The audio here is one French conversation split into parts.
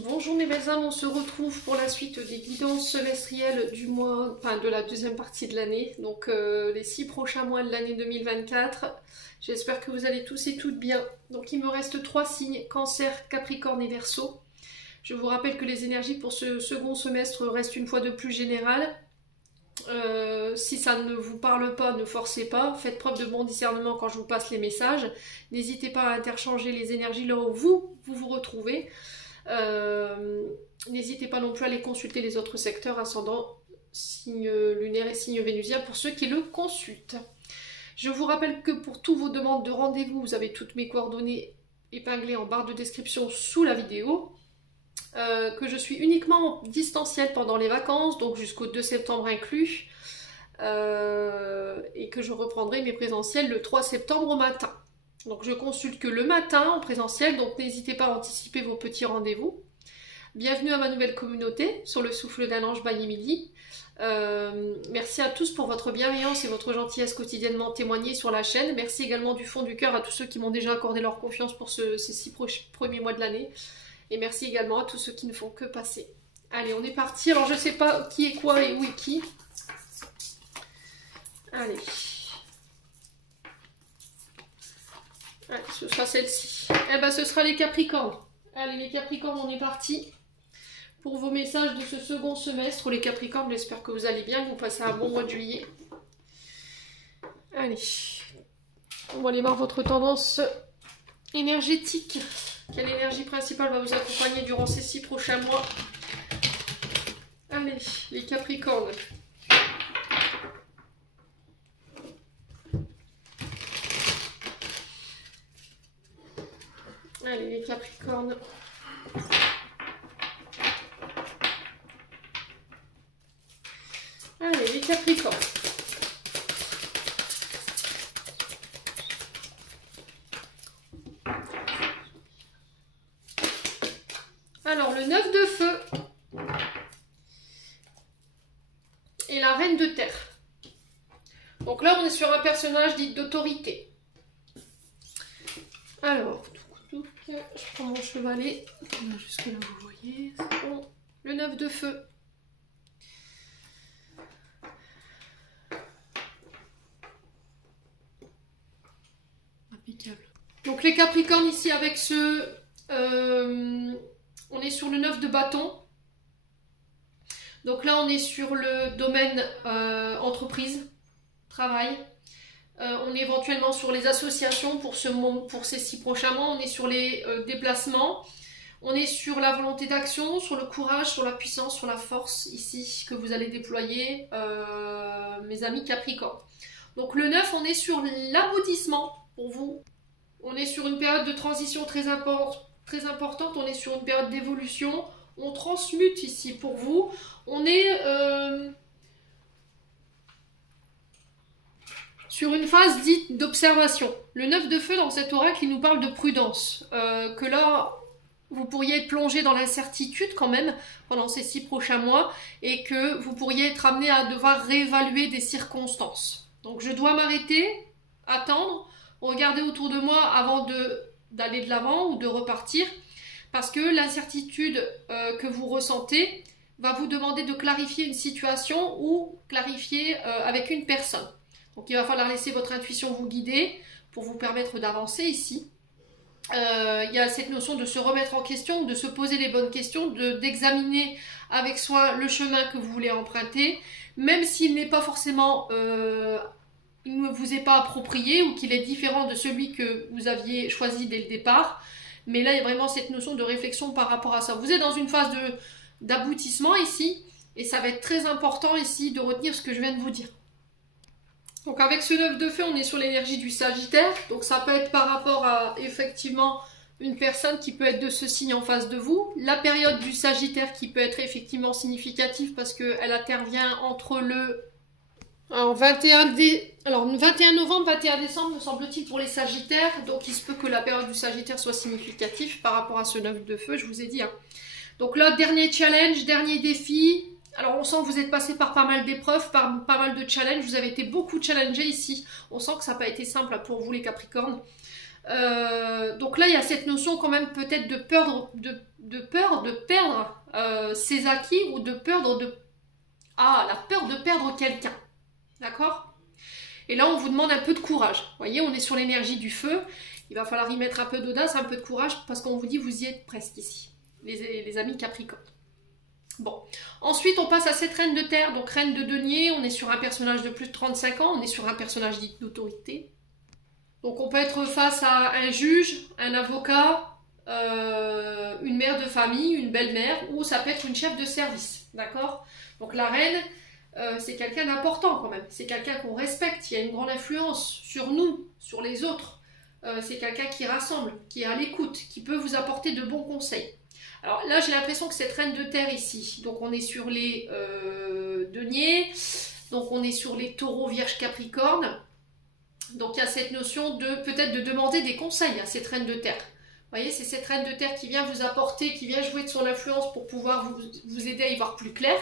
Bonjour mes belles âmes, on se retrouve pour la suite des guidances semestrielles du mois, enfin de la deuxième partie de l'année, donc les 6 prochains mois de l'année 2024. J'espère que vous allez tous et toutes bien. Donc il me reste 3 signes, Cancer, Capricorne et Verseau. Je vous rappelle que les énergies pour ce second semestre restent une fois de plus générales. Si ça ne vous parle pas, ne forcez pas, faites preuve de bon discernement quand je vous passe les messages. N'hésitez pas à interchanger les énergies là où vous retrouvez. N'hésitez pas non plus à aller consulter les autres secteurs, ascendant, signe lunaire et signe vénusien pour ceux qui le consultent. Je vous rappelle que pour toutes vos demandes de rendez-vous, vous avez toutes mes coordonnées épinglées en barre de description sous la vidéo. Que je suis uniquement en distanciel pendant les vacances, donc jusqu'au 2 septembre inclus, et que je reprendrai mes présentiels le 3 septembre au matin. Donc je consulte que le matin en présentiel, donc n'hésitez pas à anticiper vos petits rendez-vous. Bienvenue à ma nouvelle communauté, sur le souffle d'un ange by Emily. Merci à tous pour votre bienveillance et votre gentillesse quotidiennement témoignée sur la chaîne. Merci également du fond du cœur à tous ceux qui m'ont déjà accordé leur confiance pour ces 6 premiers mois de l'année. Et merci également à tous ceux qui ne font que passer. Allez, on est parti. Alors, je ne sais pas qui est quoi et où est qui. Allez. Allez, ce sera celle-ci. Eh ben, ce sera les Capricornes. Allez, les Capricornes, on est parti. Pour vos messages de ce second semestre, les Capricornes, j'espère que vous allez bien, que vous passez un bon mois de juillet. Allez. On va aller voir votre tendance énergétique. Quelle énergie principale va vous accompagner durant ces 6 prochains mois? Allez, les Capricornes. Allez, les Capricornes. Allez, les Capricornes. Alors, le 9 de feu et la reine de terre. Donc là, on est sur un personnage dit d'autorité. Alors, je prends mon chevalet. Jusque là, vous voyez, c'est bon. Le 9 de feu. Impeccable. Donc les Capricornes ici avec ce... on est sur le 9 de bâton. Donc là, on est sur le domaine entreprise, travail. On est éventuellement sur les associations pour ces 6 prochains mois. On est sur les déplacements. On est sur la volonté d'action, sur le courage, sur la puissance, sur la force ici que vous allez déployer, mes amis Capricorne. Donc le 9, on est sur l'aboutissement pour vous. On est sur une période de transition très importante, on est sur une période d'évolution, on transmute ici pour vous, on est sur une phase dite d'observation. Le 9 de feu dans cet oracle, il nous parle de prudence, que là, vous pourriez être plongé dans l'incertitude quand même pendant ces 6 prochains mois et que vous pourriez être amené à devoir réévaluer des circonstances. Donc je dois m'arrêter, attendre, regarder autour de moi avant d'aller de l'avant ou de repartir, parce que l'incertitude que vous ressentez va vous demander de clarifier une situation ou clarifier avec une personne. Donc il va falloir laisser votre intuition vous guider pour vous permettre d'avancer ici. Il y a cette notion de se remettre en question, de se poser les bonnes questions, d'examiner avec soin le chemin que vous voulez emprunter, même s'il n'est pas forcément... il ne vous est pas approprié ou qu'il est différent de celui que vous aviez choisi dès le départ. Mais là, il y a vraiment cette notion de réflexion par rapport à ça. Vous êtes dans une phase d'aboutissement ici, et ça va être très important ici de retenir ce que je viens de vous dire. Donc avec ce 9 de feu, on est sur l'énergie du Sagittaire. Donc ça peut être par rapport à effectivement une personne qui peut être de ce signe en face de vous. La période du Sagittaire qui peut être effectivement significative parce qu'elle intervient entre le... Alors 21 novembre, 21 décembre, me semble-t-il, pour les Sagittaires. Donc il se peut que la période du Sagittaire soit significative par rapport à ce 9 de feu, je vous ai dit. Hein. Donc là, dernier challenge, dernier défi. Alors on sent que vous êtes passé par pas mal d'épreuves, par pas mal de challenges. Vous avez été beaucoup challengé ici. On sent que ça n'a pas été simple pour vous les Capricornes. Donc là, il y a cette notion quand même peut-être de peur de perdre ses acquis ou de perdre la peur de perdre quelqu'un. D'accord? Et là, on vous demande un peu de courage. Vous voyez, on est sur l'énergie du feu. Il va falloir y mettre un peu d'audace, un peu de courage, parce qu'on vous dit vous y êtes presque ici, les amis Capricorne. Bon, ensuite on passe à cette reine de terre, donc reine de denier, on est sur un personnage de plus de 35 ans, on est sur un personnage dit d'autorité. Donc on peut être face à un juge, un avocat, une mère de famille, une belle-mère, ou ça peut être une chef de service, d'accord? Donc la reine, c'est quelqu'un d'important quand même, c'est quelqu'un qu'on respecte, il y a une grande influence sur nous, sur les autres. C'est quelqu'un qui rassemble, qui est à l'écoute, qui peut vous apporter de bons conseils. Alors là, j'ai l'impression que cette reine de terre ici, donc on est sur les deniers, donc on est sur les taureaux, vierges, capricornes. Donc il y a cette notion de peut-être de demander des conseils à cette reine de terre. Vous voyez, c'est cette reine de terre qui vient vous apporter, qui vient jouer de son influence pour pouvoir vous aider à y voir plus clair.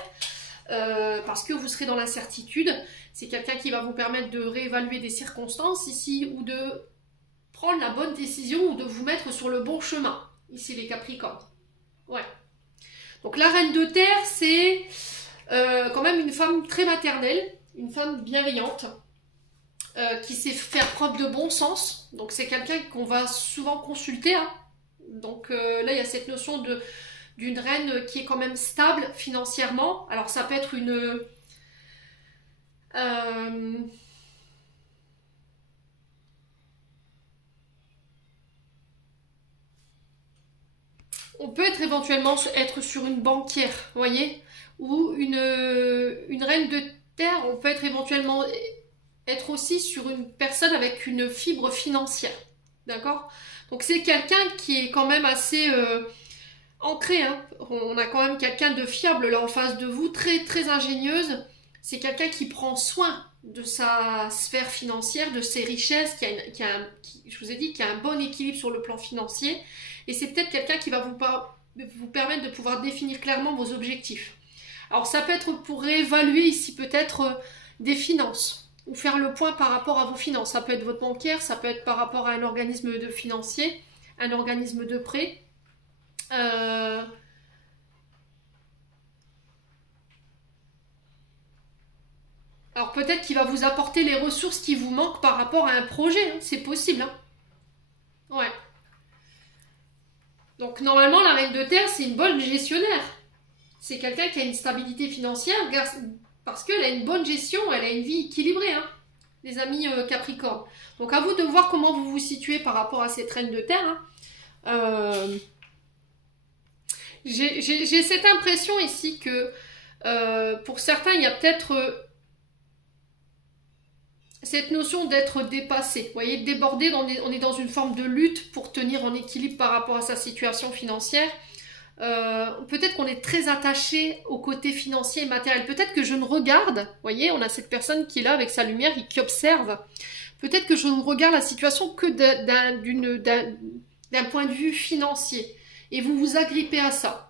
Parce que vous serez dans l'incertitude. C'est quelqu'un qui va vous permettre de réévaluer des circonstances ici ou de prendre la bonne décision ou de vous mettre sur le bon chemin. Ici les Capricornes. Ouais. Donc la reine de terre, c'est quand même une femme très maternelle, une femme bienveillante, qui sait faire preuve de bon sens. Donc c'est quelqu'un qu'on va souvent consulter. Hein. Donc là, il y a cette notion d'une reine qui est quand même stable financièrement. Alors ça peut être une... on peut être éventuellement être sur une banquière, vous voyez, ou une reine de terre, on peut être éventuellement être aussi sur une personne avec une fibre financière, d'accord? Donc c'est quelqu'un qui est quand même assez ancré, hein. On a quand même quelqu'un de fiable là en face de vous, très très ingénieuse. C'est quelqu'un qui prend soin de sa sphère financière, de ses richesses, je vous ai dit, qui a un bon équilibre sur le plan financier. Et c'est peut-être quelqu'un qui va vous permettre de pouvoir définir clairement vos objectifs. Alors ça peut être pour réévaluer ici peut-être des finances, ou faire le point par rapport à vos finances. Ça peut être votre banquière, ça peut être par rapport à un organisme de financier, un organisme de prêt. Alors peut-être qu'il va vous apporter les ressources qui vous manquent par rapport à un projet, hein. C'est possible. Hein. Ouais. Donc normalement la reine de terre c'est une bonne gestionnaire. C'est quelqu'un qui a une stabilité financière parce qu'elle a une bonne gestion, elle a une vie équilibrée, hein, les amis Capricorne. Donc à vous de voir comment vous vous situez par rapport à cette reine de terre. Hein. J'ai cette impression ici que pour certains il y a peut-être cette notion d'être dépassé, vous voyez, débordé, on est dans une forme de lutte pour tenir en équilibre par rapport à sa situation financière. Peut-être qu'on est très attaché au côté financier et matériel. Peut-être que je ne regarde, vous voyez, on a cette personne qui est là avec sa lumière et qui observe. Peut-être que je ne regarde la situation que d'un point de vue financier. Et vous vous agrippez à ça.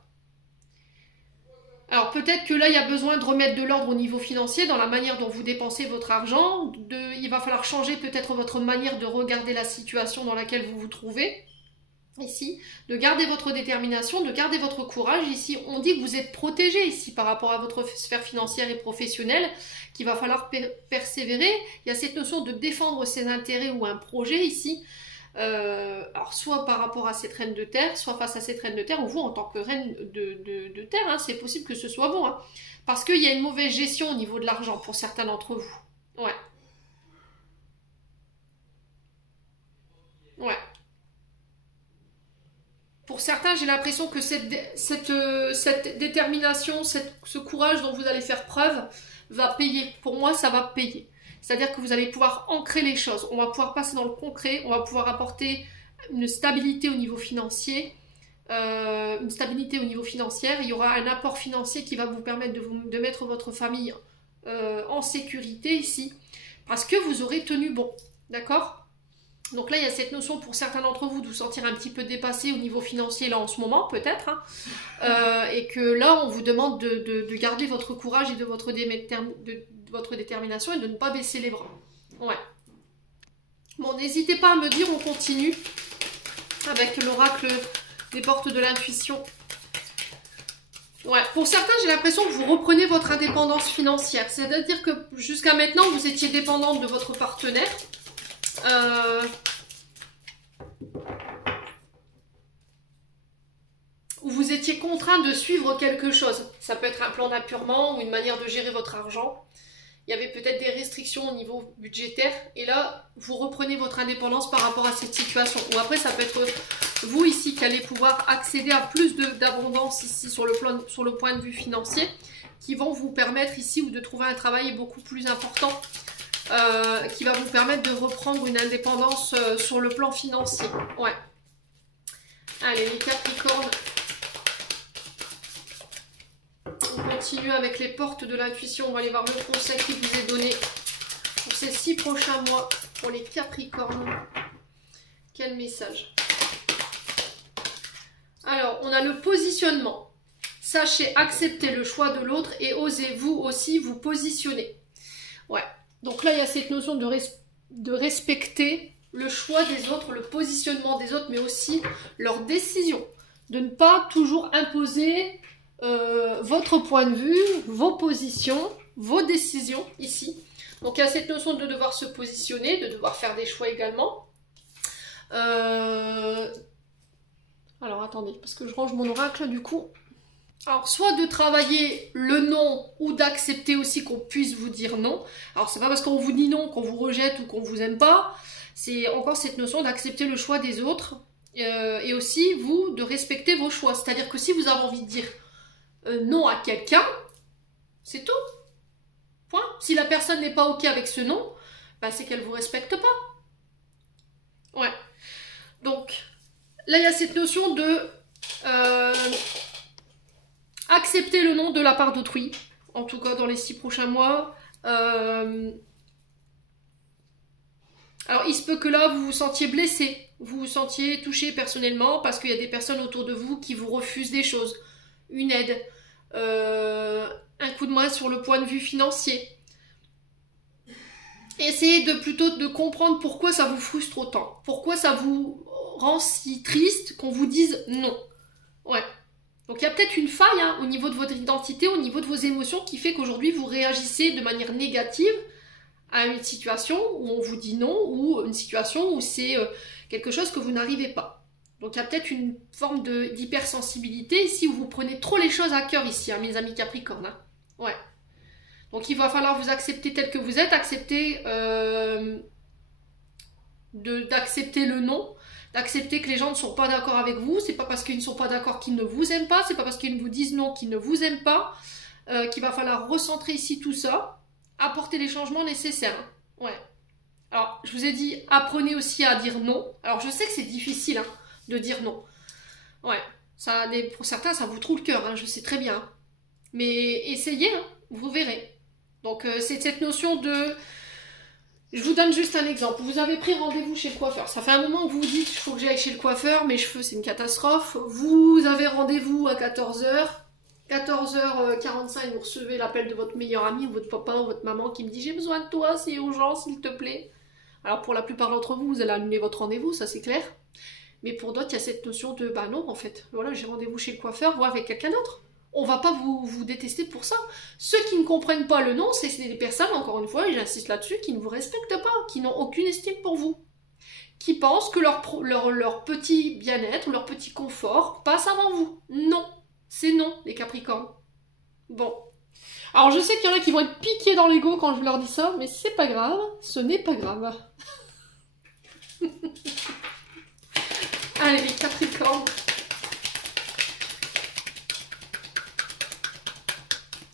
Alors peut-être que là, il y a besoin de remettre de l'ordre au niveau financier dans la manière dont vous dépensez votre argent. Il va falloir changer peut-être votre manière de regarder la situation dans laquelle vous vous trouvez. Ici, de garder votre détermination, de garder votre courage. Ici, on dit que vous êtes protégé ici par rapport à votre sphère financière et professionnelle, qu'il va falloir persévérer. Il y a cette notion de défendre ses intérêts ou un projet ici. Alors soit par rapport à cette reine de terre, soit face à cette reine de terre, ou vous en tant que reine de terre, hein, c'est possible que ce soit bon, hein, parce qu'il y a une mauvaise gestion au niveau de l'argent pour certains d'entre vous. Ouais. Ouais. Pour certains, j'ai l'impression que cette détermination, ce courage dont vous allez faire preuve va payer. Pour moi, ça va payer. C'est-à-dire que vous allez pouvoir ancrer les choses. On va pouvoir passer dans le concret. On va pouvoir apporter une stabilité au niveau financier. Une stabilité au niveau financier. Il y aura un apport financier qui va vous permettre de mettre votre famille en sécurité ici. Parce que vous aurez tenu bon. D'accord ? Donc là, il y a cette notion pour certains d'entre vous de vous sentir un petit peu dépassé au niveau financier là en ce moment, peut-être. Hein, et que là, on vous demande de garder votre courage et de votre détermination et de ne pas baisser les bras. Ouais. Bon, n'hésitez pas à me dire, on continue avec l'oracle des portes de l'intuition. Ouais, pour certains, j'ai l'impression que vous reprenez votre indépendance financière. C'est-à-dire que jusqu'à maintenant, vous étiez dépendante de votre partenaire. Où vous étiez contraint de suivre quelque chose. Ça peut être un plan d'appurement ou une manière de gérer votre argent. Il y avait peut-être des restrictions au niveau budgétaire. Et là, vous reprenez votre indépendance par rapport à cette situation. Ou après, ça peut être vous ici qui allez pouvoir accéder à plus d'abondance ici sur le point de vue financier, qui vont vous permettre ici ou de trouver un travail beaucoup plus important, qui va vous permettre de reprendre une indépendance sur le plan financier. Ouais. Allez, les Capricornes. On continue avec les portes de l'intuition. On va aller voir le conseil qui vous est donné pour ces 6 prochains mois pour les Capricornes. Quel message? Alors, on a le positionnement. Sachez accepter le choix de l'autre et osez vous aussi vous positionner. Ouais. Donc là, il y a cette notion de respecter le choix des autres, le positionnement des autres, mais aussi leurs décisions. De ne pas toujours imposer votre point de vue, vos positions, vos décisions ici. Donc il y a cette notion de devoir se positionner, de devoir faire des choix également. Alors attendez, parce que je range mon oracle du coup. Alors soit de travailler le non ou d'accepter aussi qu'on puisse vous dire non. Alors c'est pas parce qu'on vous dit non qu'on vous rejette ou qu'on vous aime pas. C'est encore cette notion d'accepter le choix des autres et aussi vous de respecter vos choix. C'est-à-dire que si vous avez envie de dire non à quelqu'un, c'est tout. Point. Si la personne n'est pas ok avec ce non, bah, c'est qu'elle vous respecte pas. Ouais. Donc là il y a cette notion de accepter le non de la part d'autrui, en tout cas dans les 6 prochains mois. Alors il se peut que là vous vous sentiez blessé, vous vous sentiez touché personnellement parce qu'il y a des personnes autour de vous qui vous refusent des choses, une aide, un coup de main sur le point de vue financier. Essayez plutôt de comprendre pourquoi ça vous frustre autant, pourquoi ça vous rend si triste qu'on vous dise non. Ouais. Donc il y a peut-être une faille au niveau de votre identité, au niveau de vos émotions qui fait qu'aujourd'hui vous réagissez de manière négative à une situation où on vous dit non ou une situation où c'est quelque chose que vous n'arrivez pas. Donc il y a peut-être une forme d'hypersensibilité ici où vous prenez trop les choses à cœur ici, mes amis Capricornes. Ouais. Donc il va falloir vous accepter tel que vous êtes, accepter d'accepter le non, d'accepter que les gens ne sont pas d'accord avec vous. C'est pas parce qu'ils ne sont pas d'accord qu'ils ne vous aiment pas, c'est pas parce qu'ils vous disent non qu'ils ne vous aiment pas, qu'il va falloir recentrer ici tout ça, apporter les changements nécessaires. Ouais. Alors, je vous ai dit, apprenez aussi à dire non. Alors, je sais que c'est difficile de dire non. Ouais. Pour certains, ça vous trouve le cœur, je sais très bien. Mais essayez, vous verrez. Donc, c'est cette notion de... Je vous donne juste un exemple. Vous avez pris rendez-vous chez le coiffeur. Ça fait un moment que vous vous dites, il faut que j'aille chez le coiffeur, mes cheveux, c'est une catastrophe. Vous avez rendez-vous à 14h. 14h45, vous recevez l'appel de votre meilleur ami, ou votre papa, ou votre maman qui me dit « J'ai besoin de toi, c'est urgent, s'il te plaît. » Alors, pour la plupart d'entre vous, vous allez annuler votre rendez-vous, ça c'est clair. Mais pour d'autres, il y a cette notion de « Bah non, en fait, voilà, j'ai rendez-vous chez le coiffeur, voire avec quelqu'un d'autre. » On va pas vous détester pour ça. Ceux qui ne comprennent pas le non, c'est des personnes, encore une fois, et j'insiste là-dessus, qui ne vous respectent pas, qui n'ont aucune estime pour vous. Qui pensent que leur petit bien-être, leur petit confort passe avant vous. Non, c'est non, les Capricornes. Bon. Alors je sais qu'il y en a qui vont être piqués dans l'ego quand je leur dis ça, mais c'est pas grave, ce n'est pas grave. Allez, les Capricornes.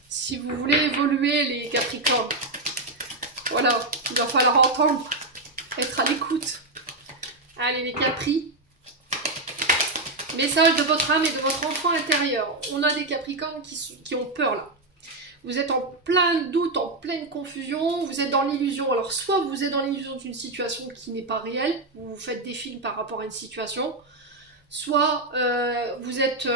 Si vous voulez évoluer, les Capricornes, voilà, il va falloir entendre, être à l'écoute. Allez, les Capris. Message de votre âme et de votre enfant intérieur. On a des Capricornes qui ont peur, là. Vous êtes en plein doute, en pleine confusion, vous êtes dans l'illusion. Alors, soit vous êtes dans l'illusion d'une situation qui n'est pas réelle, vous faites des films par rapport à une situation, soit vous êtes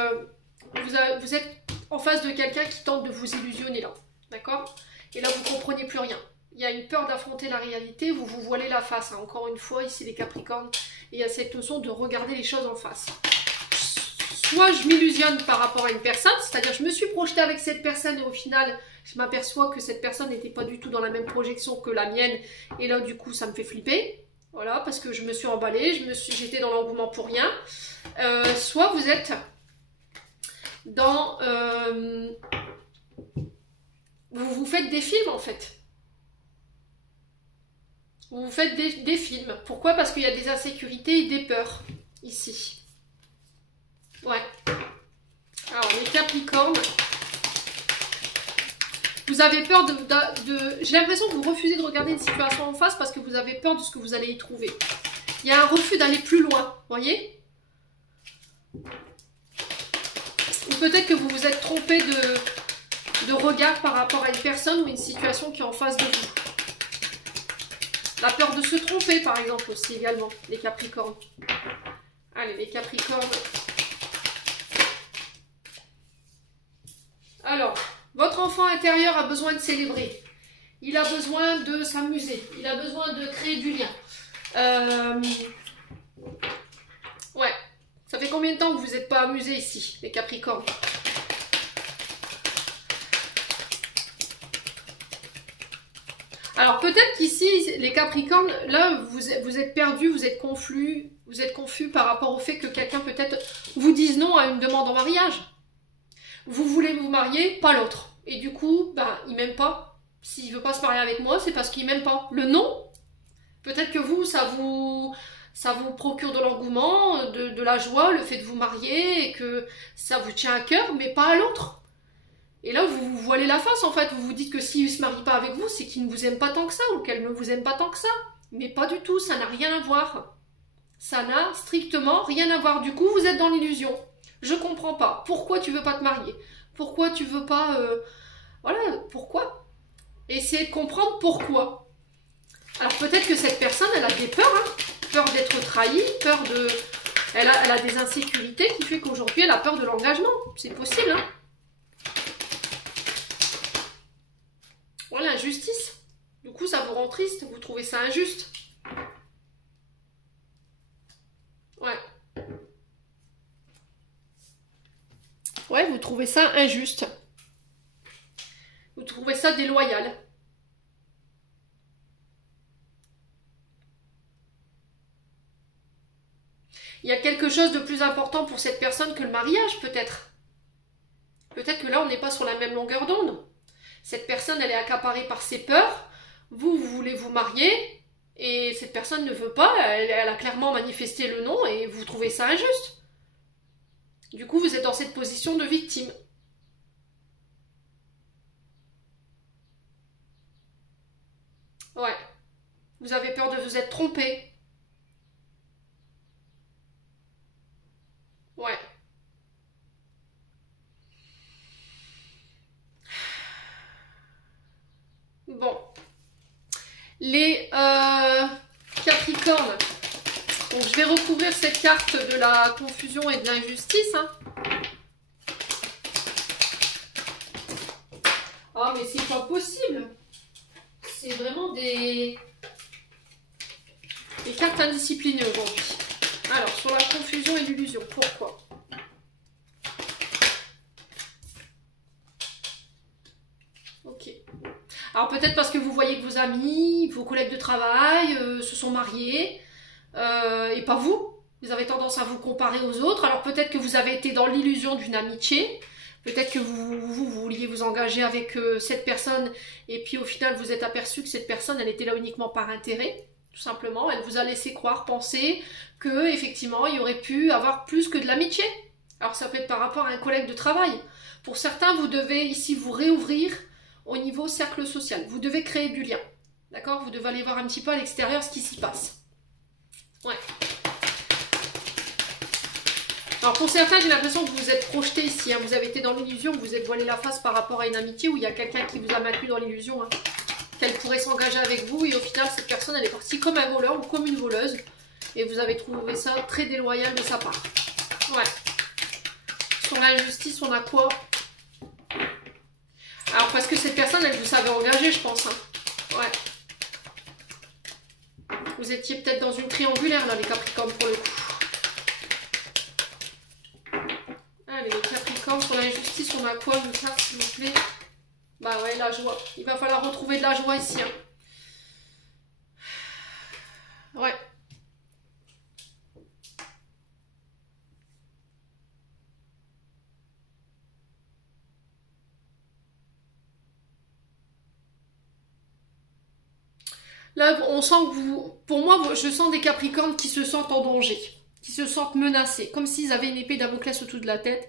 en face de quelqu'un qui tente de vous illusionner là, d'accord? Et là, vous comprenez plus rien. il y a une peur d'affronter la réalité, vous vous voilez la face. Hein. Encore une fois, ici les Capricornes, il y a cette notion de regarder les choses en face. Soit je m'illusionne par rapport à une personne, c'est-à-dire je me suis projetée avec cette personne et au final, je m'aperçois que cette personne n'était pas du tout dans la même projection que la mienne. Et là, du coup, ça me fait flipper. Voilà, parce que je me suis emballée, j'étais dans l'engouement pour rien. Soit vous êtes dans... vous faites des films, en fait. Vous faites des films. Pourquoi? Parce qu'il y a des insécurités et des peurs, ici. Ouais. Alors, les Capricornes... Vous avez peur J'ai l'impression que vous refusez de regarder une situation en face parce que vous avez peur de ce que vous allez y trouver. Il y a un refus d'aller plus loin, voyez? Ou peut-être que vous vous êtes trompé de regard par rapport à une personne ou une situation qui est en face de vous. La peur de se tromper, par exemple, aussi, également, les Capricornes. Allez, les Capricornes. Alors... Votre enfant intérieur a besoin de célébrer. Il a besoin de s'amuser. Il a besoin de créer du lien. Ouais. Ça fait combien de temps que vous n'êtes pas amusés ici, les Capricornes? Alors peut-être qu'ici, les Capricornes, là, vous êtes perdus, vous êtes confus par rapport au fait que quelqu'un peut-être vous dise non à une demande en mariage. Vous voulez vous marier, pas l'autre. Et du coup, bah, il m'aime pas. S'il veut pas se marier avec moi, c'est parce qu'il m'aime pas. Le non, peut-être que vous, ça vous procure de l'engouement, de la joie, le fait de vous marier, et que ça vous tient à cœur, mais pas à l'autre. Et là, vous vous voilez la face, en fait. Vous vous dites que s'il ne se marie pas avec vous, c'est qu'il ne vous aime pas tant que ça, ou qu'elle ne vous aime pas tant que ça. Mais pas du tout, ça n'a rien à voir. Ça n'a strictement rien à voir. Du coup, vous êtes dans l'illusion. Je comprends pas. Pourquoi tu veux pas te marier? Pourquoi tu veux pas... Voilà, pourquoi? Essayez de comprendre pourquoi. Alors peut-être que cette personne, elle a des peurs, hein. Peur d'être trahie, peur de... Elle a des insécurités qui fait qu'aujourd'hui, elle a peur de l'engagement. C'est possible, hein. Voilà, injustice. Du coup, ça vous rend triste, vous trouvez ça injuste. Ouais. Ouais, vous trouvez ça injuste. Vous trouvez ça déloyal. Il y a quelque chose de plus important pour cette personne que le mariage, peut-être. Peut-être que là, on n'est pas sur la même longueur d'onde. Cette personne, elle est accaparée par ses peurs. Vous voulez vous marier. Et cette personne ne veut pas. Elle a clairement manifesté le non. Et vous trouvez ça injuste. Du coup, vous êtes dans cette position de victime. Ouais. Vous avez peur de vous être trompé. Ouais. Bon. Les Capricornes. Donc, je vais recouvrir cette carte de la confusion et de l'injustice. Hein. Ah, mais c'est pas possible. C'est vraiment des cartes indisciplinées aujourd'hui. Alors, sur la confusion et l'illusion, pourquoi? Ok. Alors, peut-être parce que vous voyez que vos amis, vos collègues de travail se sont mariés, et pas vous. Vous avez tendance à vous comparer aux autres. Alors, peut-être que vous avez été dans l'illusion d'une amitié. Peut-être que vous vouliez vous engager avec cette personne et puis au final vous êtes aperçu que cette personne elle était là uniquement par intérêt, tout simplement. Elle vous a laissé croire, penser que effectivement il y aurait pu avoir plus que de l'amitié. Alors ça peut être par rapport à un collègue de travail. Pour certains vous devez ici vous réouvrir au niveau cercle social. Vous devez créer du lien, d'accord? Vous devez aller voir un petit peu à l'extérieur ce qui s'y passe. Ouais. Alors pour certains, j'ai l'impression que vous vous êtes projeté ici, hein. Vous avez été dans l'illusion, vous êtes voilé la face par rapport à une amitié où il y a quelqu'un qui vous a maintenu dans l'illusion, hein, qu'elle pourrait s'engager avec vous et au final cette personne elle est partie comme un voleur ou comme une voleuse et vous avez trouvé ça très déloyal de sa part. Ouais. Sur l'injustice, on a quoi? Alors parce que cette personne elle vous savait engager, je pense. Hein. Ouais. Vous étiez peut-être dans une triangulaire, là, les Capricornes, pour le coup. Allez, les Capricornes, sur l'injustice, on a quoi, une carte, s'il vous plaît? Bah ouais, la joie. Il va falloir retrouver de la joie ici. Hein. Ouais. Là, on sent que vous... Pour moi, je sens des Capricornes qui se sentent en danger, qui se sentent menacés, comme s'ils avaient une épée Damoclès au-dessus de la tête.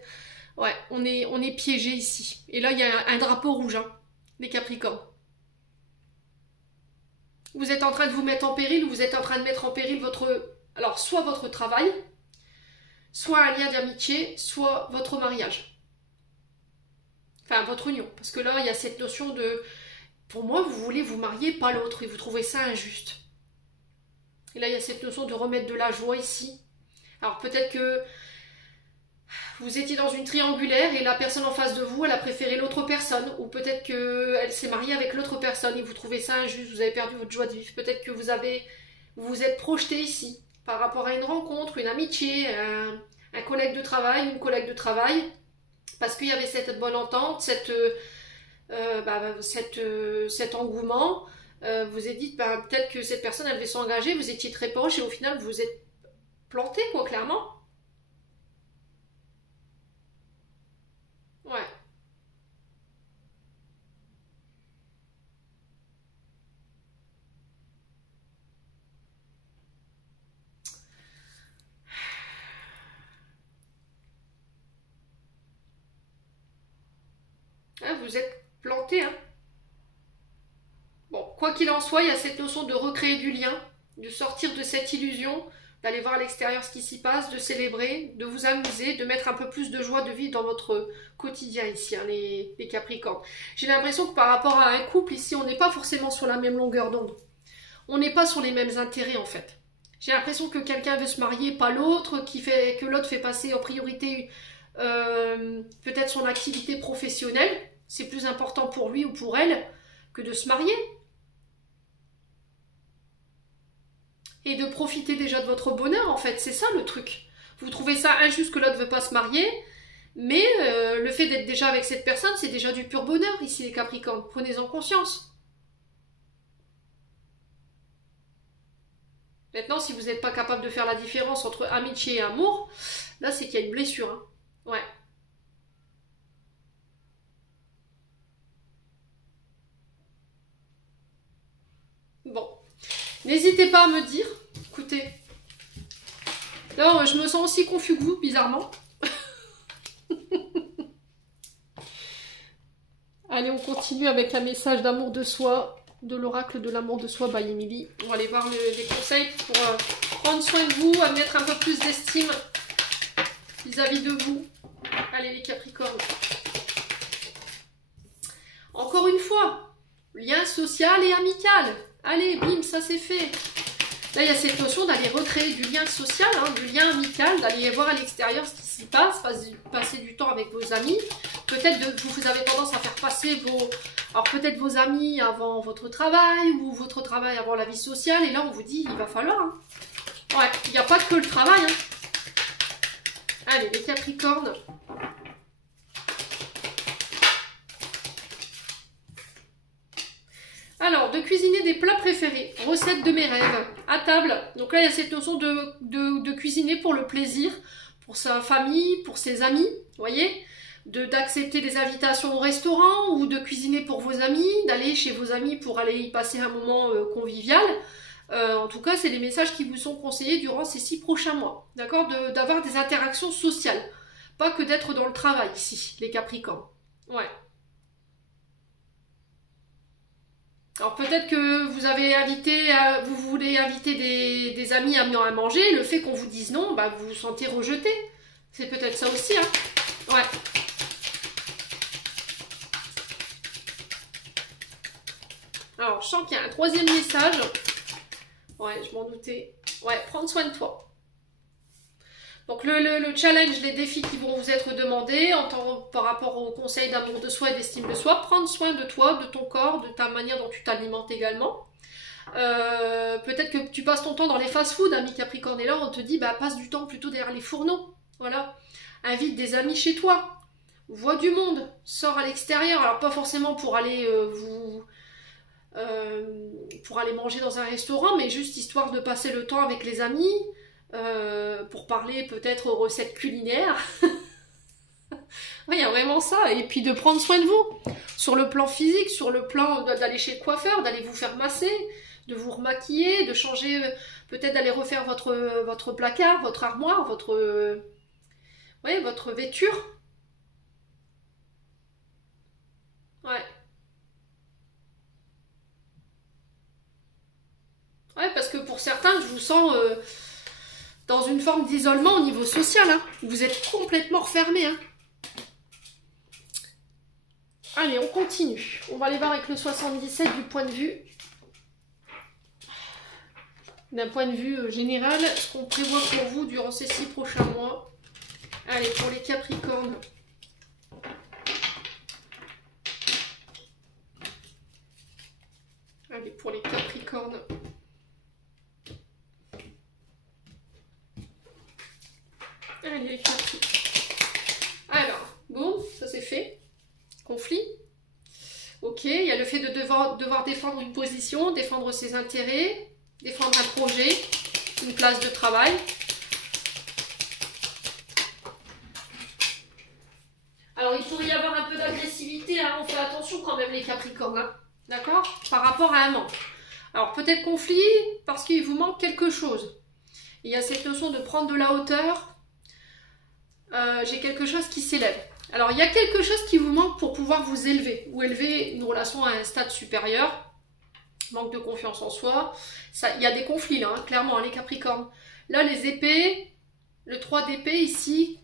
Ouais, on est piégé ici. Et là, il y a un drapeau rouge, hein, les Capricornes. Vous êtes en train de vous mettre en péril, ou vous êtes en train de mettre en péril votre... Alors, soit votre travail, soit un lien d'amitié, soit votre mariage. Enfin, votre union. Parce que là, il y a cette notion de... Pour moi, vous voulez vous marier, pas l'autre, et vous trouvez ça injuste. Et là, il y a cette notion de remettre de la joie ici. Alors, peut-être que vous étiez dans une triangulaire et la personne en face de vous, elle a préféré l'autre personne. Ou peut-être qu'elle s'est mariée avec l'autre personne et vous trouvez ça injuste, vous avez perdu votre joie de vivre. Peut-être que vous vous êtes projeté ici par rapport à une rencontre, une amitié, un collègue de travail, une collègue de travail. Parce qu'il y avait cette bonne entente, cet engouement. Vous avez dit, peut-être que cette personne, elle devait s'engager, vous étiez très proche et au final, vous vous êtes planté, quoi, clairement. Ouais. Ah, vous êtes planté, hein. Bon, quoi qu'il en soit, il y a cette notion de recréer du lien, de sortir de cette illusion, d'aller voir à l'extérieur ce qui s'y passe, de célébrer, de vous amuser, de mettre un peu plus de joie de vivre dans votre quotidien ici, hein, les Capricornes. J'ai l'impression que par rapport à un couple, ici, on n'est pas forcément sur la même longueur d'onde. On n'est pas sur les mêmes intérêts, en fait. J'ai l'impression que quelqu'un veut se marier, pas l'autre, que l'autre fait passer en priorité peut-être son activité professionnelle. C'est plus important pour lui ou pour elle que de se marier. Et de profiter déjà de votre bonheur, en fait. C'est ça le truc. Vous trouvez ça injuste que l'autre ne veut pas se marier, mais le fait d'être déjà avec cette personne, c'est déjà du pur bonheur, ici, les Capricornes. Prenez-en conscience. Maintenant, si vous n'êtes pas capable de faire la différence entre amitié et amour, là, c'est qu'il y a une blessure. Hein. Ouais. Bon. N'hésitez pas à me dire. Écoutez. Là, je me sens aussi confus que vous, bizarrement. Allez, on continue avec un message d'amour de soi, de l'oracle de l'amour de soi by Emily. On va aller voir les conseils pour prendre soin de vous, à mettre un peu plus d'estime vis-à-vis de vous. Allez, les Capricornes. Encore une fois, lien social et amical. Allez, bim, ça c'est fait. Là, il y a cette notion d'aller recréer du lien social, hein, du lien amical, d'aller voir à l'extérieur ce qui s'y passe, passer du temps avec vos amis. Peut-être que vous avez tendance à faire passer peut-être vos amis avant votre travail, ou votre travail avant la vie sociale. Et là, on vous dit, il va falloir. Hein. Ouais, il n'y a pas que le travail. Hein. Allez, les Capricornes. Alors, de cuisiner des plats préférés, recette de mes rêves, à table. Donc là, il y a cette notion de cuisiner pour le plaisir, pour sa famille, pour ses amis, vous voyez, d'accepter des invitations au restaurant ou de cuisiner pour vos amis, d'aller chez vos amis pour aller y passer un moment convivial. En tout cas, c'est les messages qui vous sont conseillés durant ces 6 prochains mois, d'accord, d'avoir des interactions sociales, pas que d'être dans le travail ici, les Capricornes. Ouais. Alors peut-être que vous voulez inviter des amis à manger, le fait qu'on vous dise non, bah, vous vous sentez rejeté. C'est peut-être ça aussi, hein. Ouais. Alors, je sens qu'il y a un troisième message. Ouais, je m'en doutais. Ouais, prendre soin de toi. Donc le challenge, les défis qui vont vous être demandés par rapport au conseil d'amour de soi et d'estime de soi, prendre soin de toi, de ton corps, de ta manière dont tu t'alimentes également. Peut-être que tu passes ton temps dans les fast-food, ami Capricorne, et là on te dit bah passe du temps plutôt derrière les fourneaux. Voilà. Invite des amis chez toi. Vois du monde. Sors à l'extérieur. Alors pas forcément pour aller pour aller manger dans un restaurant, mais juste histoire de passer le temps avec les amis, pour parler peut-être aux recettes culinaires. Il y a vraiment ça. Et puis de prendre soin de vous. Sur le plan physique, sur le plan d'aller chez le coiffeur, d'aller vous faire masser, de vous remaquiller, de changer, peut-être d'aller refaire votre placard, votre armoire, votre vêture. Ouais. Ouais, parce que pour certains, je vous sens dans une forme d'isolement au niveau social. Hein. Vous êtes complètement refermés. Hein. Allez, on continue. On va aller voir avec le 77 du point de vue. D'un point de vue général, ce qu'on prévoit pour vous durant ces 6 prochains mois. Allez, pour les Capricornes. Allez, pour les Capricornes. Allez, les Capricornes. Alors, boum, ça c'est fait. Conflit. Ok, il y a le fait de devoir défendre une position, défendre ses intérêts, défendre un projet, une place de travail. Alors, il pourrait y avoir un peu d'agressivité, hein, on fait attention quand même les Capricornes, hein, d'accord? Par rapport à un manque. Alors, peut-être conflit parce qu'il vous manque quelque chose. Il y a cette notion de prendre de la hauteur. J'ai quelque chose qui s'élève. Alors, il y a quelque chose qui vous manque pour pouvoir vous élever, ou élever une relation à un stade supérieur. Manque de confiance en soi. Ça, il y a des conflits là, hein, clairement, hein, les Capricornes. Là, les épées, le 3 d'épée ici,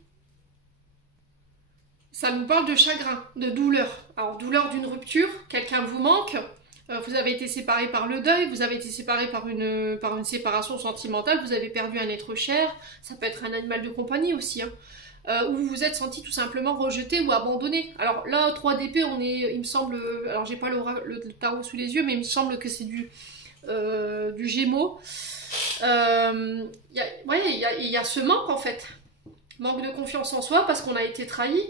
ça nous parle de chagrin, de douleur. Alors, douleur d'une rupture, quelqu'un vous manque, vous avez été séparé par le deuil, vous avez été séparé par une séparation sentimentale, vous avez perdu un être cher, ça peut être un animal de compagnie aussi, hein. Où vous vous êtes senti tout simplement rejeté ou abandonné. Alors là, 3 d'épée, on est, il me semble, alors j'ai pas le tarot sous les yeux, mais il me semble que c'est du Gémeaux. Il y a ce manque en fait. Manque de confiance en soi parce qu'on a été trahi.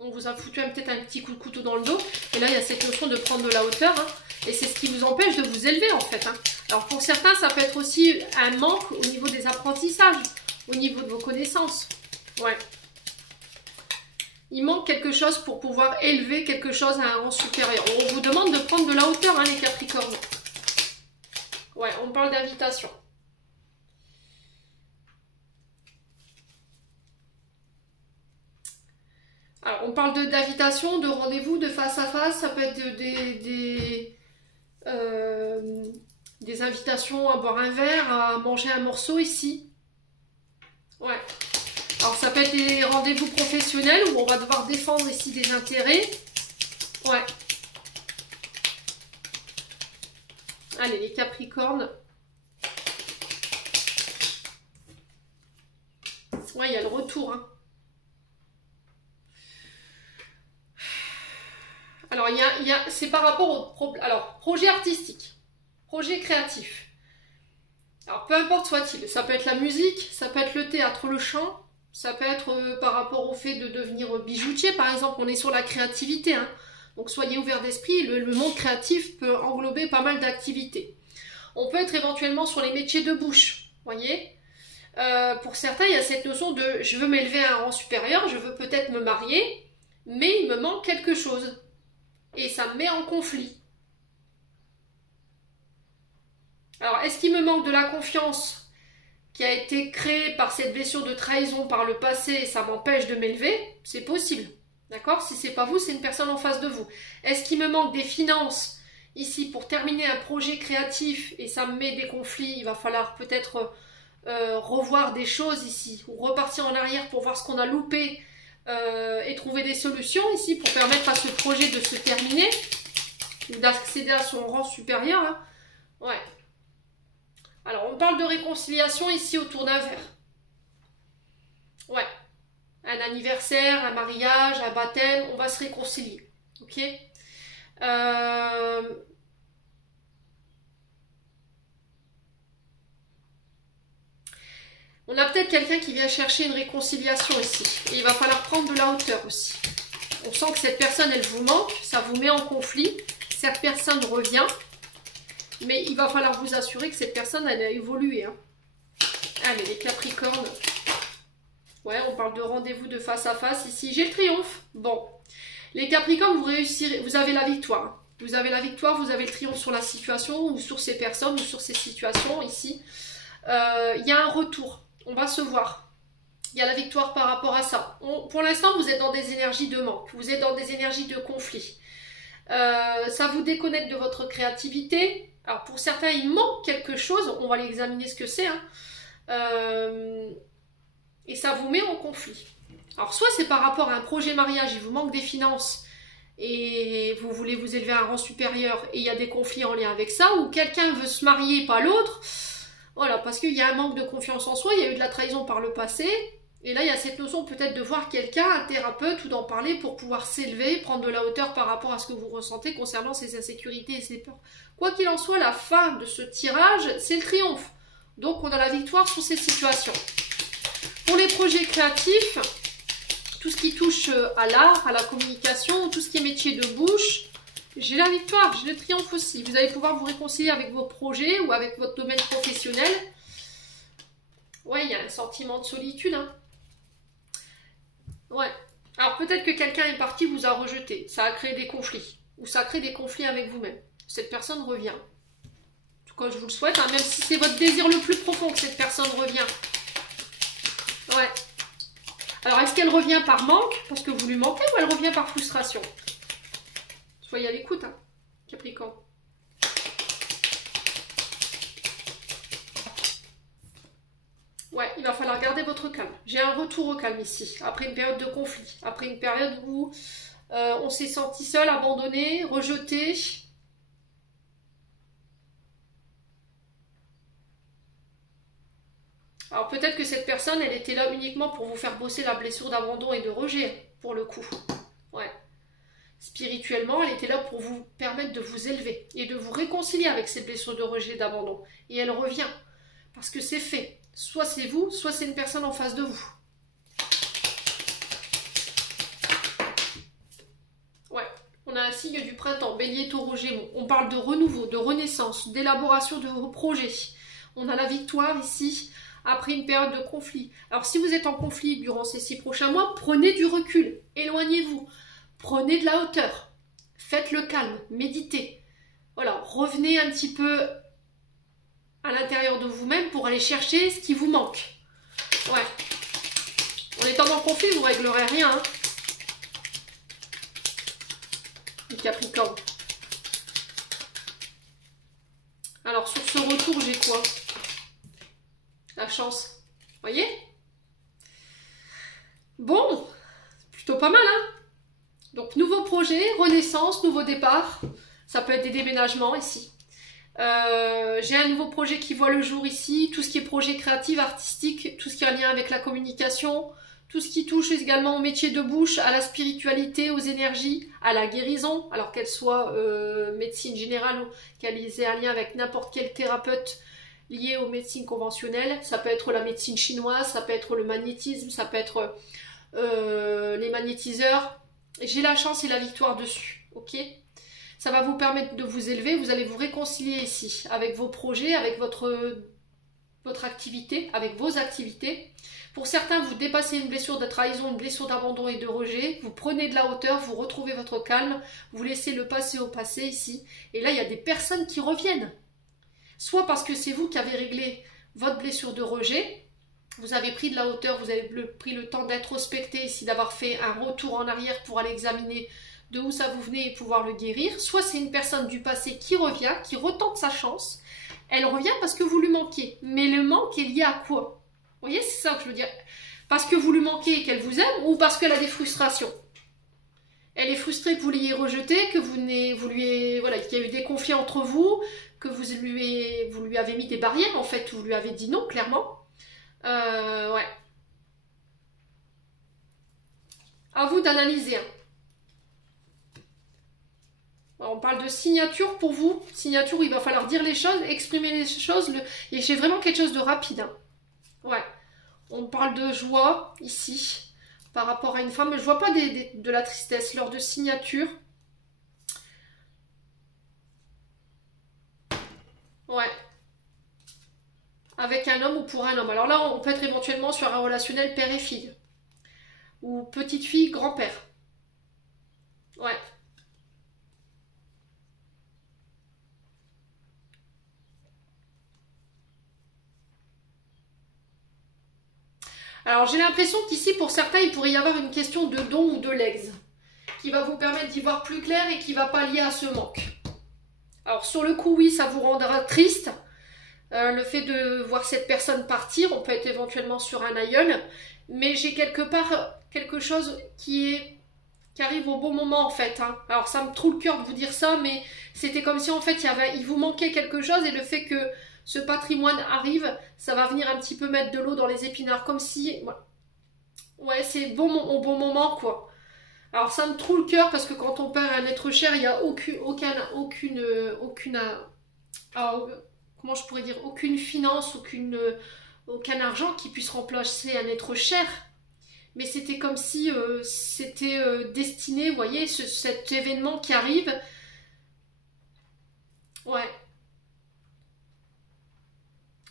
On vous a foutu peut-être un petit coup de couteau dans le dos. Et là, il y a cette notion de prendre de la hauteur. Hein, et c'est ce qui vous empêche de vous élever en fait. Hein. Alors pour certains, ça peut être aussi un manque au niveau des apprentissages, au niveau de vos connaissances. Ouais. Il manque quelque chose pour pouvoir élever quelque chose à un rang supérieur. On vous demande de prendre de la hauteur, hein, les Capricornes. Ouais, on parle d'invitation. Alors, on parle d'invitation, de rendez-vous, de face à face. Ça peut être des invitations à boire un verre, à manger un morceau ici. Ouais. Alors, ça peut être des rendez-vous professionnels où on va devoir défendre ici des intérêts. Ouais. Allez, les Capricornes. Ouais, il y a le retour. Hein. Alors, c'est par rapport au projet artistique, projet créatif. Alors, peu importe soit-il, ça peut être la musique, ça peut être le théâtre, le chant, ça peut être par rapport au fait de devenir bijoutier, par exemple, on est sur la créativité. Hein. Donc, soyez ouverts d'esprit, le monde créatif peut englober pas mal d'activités. On peut être éventuellement sur les métiers de bouche, voyez. Pour certains, il y a cette notion de je veux m'élever à un rang supérieur, je veux peut-être me marier, mais il me manque quelque chose. Et ça me met en conflit. Alors, est-ce qu'il me manque de la confiance qui a été créée par cette blessure de trahison par le passé et ça m'empêche de m'élever? C'est possible. D'accord? Si c'est pas vous, c'est une personne en face de vous. Est-ce qu'il me manque des finances ici pour terminer un projet créatif et ça me met des conflits? Il va falloir peut-être revoir des choses ici ou repartir en arrière pour voir ce qu'on a loupé. Et trouver des solutions ici pour permettre à ce projet de se terminer ou d'accéder à son rang supérieur. Hein. Ouais. Alors, on parle de réconciliation ici autour d'un verre. Ouais. Un anniversaire, un mariage, un baptême, on va se réconcilier. Ok. On a peut-être quelqu'un qui vient chercher une réconciliation ici. Et il va falloir prendre de la hauteur aussi. On sent que cette personne, elle vous manque, ça vous met en conflit. Cette personne revient, mais il va falloir vous assurer que cette personne, elle a évolué. Hein. Allez, les Capricornes. Ouais, on parle de rendez-vous de face à face ici. J'ai le triomphe. Bon, les Capricornes, vous réussirez, vous avez la victoire. Vous avez la victoire, vous avez le triomphe sur la situation, ou sur ces personnes, ou sur ces situations ici. Il y a un retour. On va se voir. Il y a la victoire par rapport à ça. Pour l'instant, vous êtes dans des énergies de manque. Vous êtes dans des énergies de conflit. Ça vous déconnecte de votre créativité. Alors, pour certains, il manque quelque chose. On va aller examiner ce que c'est. Hein. Et ça vous met en conflit. Alors, soit c'est par rapport à un projet mariage, il vous manque des finances et vous voulez vous élever à un rang supérieur et il y a des conflits en lien avec ça, ou quelqu'un veut se marier, pas l'autre. Voilà, parce qu'il y a un manque de confiance en soi, il y a eu de la trahison par le passé, et là il y a cette notion peut-être de voir quelqu'un, un thérapeute, ou d'en parler pour pouvoir s'élever, prendre de la hauteur par rapport à ce que vous ressentez concernant ces insécurités et ces peurs. Quoi qu'il en soit, la fin de ce tirage, c'est le triomphe. Donc on a la victoire sur ces situations. Pour les projets créatifs, tout ce qui touche à l'art, à la communication, tout ce qui est métier de bouche, j'ai la victoire, j'ai le triomphe aussi. Vous allez pouvoir vous réconcilier avec vos projets ou avec votre domaine professionnel. Ouais, il y a un sentiment de solitude. Hein. Ouais. Alors peut-être que quelqu'un est parti, vous a rejeté. Ça a créé des conflits. Ou ça crée des conflits avec vous-même. Cette personne revient. En tout cas, je vous le souhaite. Hein, même si c'est votre désir le plus profond que cette personne revient. Ouais. Alors, est-ce qu'elle revient par manque, parce que vous lui manquez, ou elle revient par frustration? Soyez à l'écoute, hein, Capricorne. Ouais, il va falloir garder votre calme. J'ai un retour au calme ici, après une période de conflit, après une période où on s'est senti seul, abandonné, rejeté. Alors peut-être que cette personne, elle était là uniquement pour vous faire bosser la blessure d'abandon et de rejet, pour le coup. Ouais. Spirituellement, elle était là pour vous permettre de vous élever et de vous réconcilier avec ces blessures de rejet et d'abandon. Et elle revient, parce que c'est fait. Soit c'est vous, soit c'est une personne en face de vous. Ouais, on a un signe du printemps, Bélier, Taureau, Gémeaux. On parle de renouveau, de renaissance, d'élaboration de vos projets. On a la victoire ici, après une période de conflit. Alors si vous êtes en conflit durant ces 6 prochains mois, prenez du recul, éloignez-vous. Prenez de la hauteur, faites le calme, méditez. Voilà, revenez un petit peu à l'intérieur de vous-même pour aller chercher ce qui vous manque. Ouais. En étant en conflit, vous ne réglerez rien. Hein. Les Capricornes. Alors, sur ce retour, j'ai quoi? La chance. Voyez? Bon, plutôt pas mal, hein? Donc, nouveau projet, renaissance, nouveau départ. Ça peut être des déménagements ici. J'ai un nouveau projet qui voit le jour ici. Tout ce qui est projet créatif, artistique, tout ce qui est en lien avec la communication, tout ce qui touche également au métier de bouche, à la spiritualité, aux énergies, à la guérison, alors qu'elle soit médecine générale ou qu'elle ait un lien avec n'importe quel thérapeute lié aux médecines conventionnelles. Ça peut être la médecine chinoise, ça peut être le magnétisme, ça peut être les magnétiseurs. J'ai la chance et la victoire dessus, ok? Ça va vous permettre de vous élever, vous allez vous réconcilier ici avec vos projets, avec votre activité, avec vos activités. Pour certains, vous dépassez une blessure de trahison, une blessure d'abandon et de rejet, vous prenez de la hauteur, vous retrouvez votre calme, vous laissez le passé au passé ici. Et là, il y a des personnes qui reviennent. Soit parce que c'est vous qui avez réglé votre blessure de rejet, vous avez pris de la hauteur, vous avez pris le temps d'introspecter ici, d'avoir fait un retour en arrière pour aller examiner de où ça vous venait et pouvoir le guérir. Soit c'est une personne du passé qui revient, qui retente sa chance. Elle revient parce que vous lui manquez. Mais le manque est lié à quoi? Vous voyez, c'est ça que je veux dire. Parce que vous lui manquez et qu'elle vous aime, ou parce qu'elle a des frustrations? Elle est frustrée que vous l'ayez rejetée, que voilà, qu'il y a eu des conflits entre vous, que vous lui avez mis des barrières, en fait, vous lui avez dit non, clairement. Ouais. À vous d'analyser. On parle de signature pour vous. Signature où il va falloir dire les choses, exprimer les choses. Et j'ai vraiment quelque chose de rapide. Hein. Ouais. On parle de joie ici par rapport à une femme. Je vois pas de la tristesse lors de signature. Ouais. Avec un homme ou pour un homme. Alors là, on peut être éventuellement sur un relationnel père et fille. Ou petite fille, grand-père. Ouais. Alors j'ai l'impression qu'ici, pour certains, il pourrait y avoir une question de don ou de legs. Qui va vous permettre d'y voir plus clair et qui va pallier à ce manque. Alors sur le coup, oui, ça vous rendra triste. Le fait de voir cette personne partir, on peut être éventuellement sur un aïeul. Mais j'ai quelque part quelque chose qui arrive au bon moment en fait. Hein. Alors ça me trouve le cœur de vous dire ça, mais c'était comme si en fait il vous manquait quelque chose et le fait que ce patrimoine arrive, ça va venir un petit peu mettre de l'eau dans les épinards, comme si... Ouais, c'est bon au bon moment quoi. Alors ça me trouve le cœur parce que quand on perd un être cher, il n'y a aucune alors, comment je pourrais dire, aucune finance, aucun argent qui puisse remplacer un être cher. Mais c'était comme si c'était destiné, vous voyez, cet événement qui arrive. Ouais.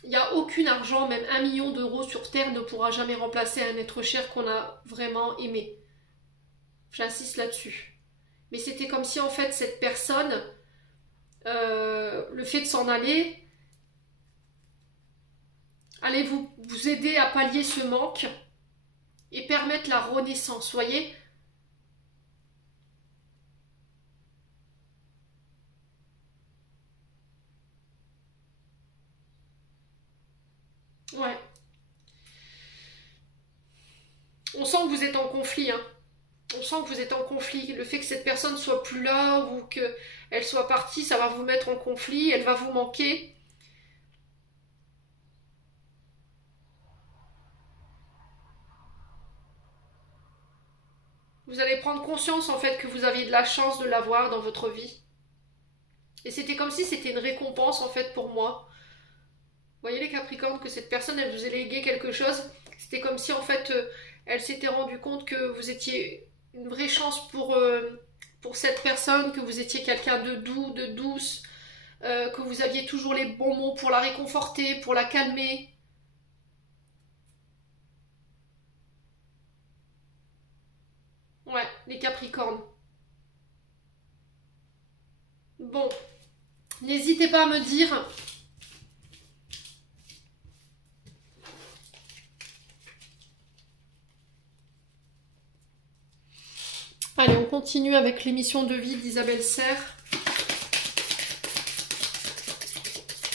Il n'y a aucun argent, même 1 million d'euros sur Terre ne pourra jamais remplacer un être cher qu'on a vraiment aimé. J'insiste là-dessus. Mais c'était comme si en fait cette personne, le fait de s'en aller, allait vous aider à pallier ce manque et permettre la renaissance, voyez. Ouais. On sent que vous êtes en conflit, hein. On sent que vous êtes en conflit. Le fait que cette personne soit plus là ou qu'elle soit partie, ça va vous mettre en conflit, elle va vous manquer. Vous allez prendre conscience en fait que vous aviez de la chance de l'avoir dans votre vie. Et c'était comme si c'était une récompense en fait pour moi. Vous voyez les Capricornes, que cette personne elle vous a légué quelque chose. C'était comme si en fait elle s'était rendue compte que vous étiez une vraie chance pour cette personne, que vous étiez quelqu'un de doux, de douce, que vous aviez toujours les bons mots pour la réconforter, pour la calmer. Ouais, les Capricornes. Bon, n'hésitez pas à me dire. Allez, on continue avec l'émission de vie d'Isabelle Serre.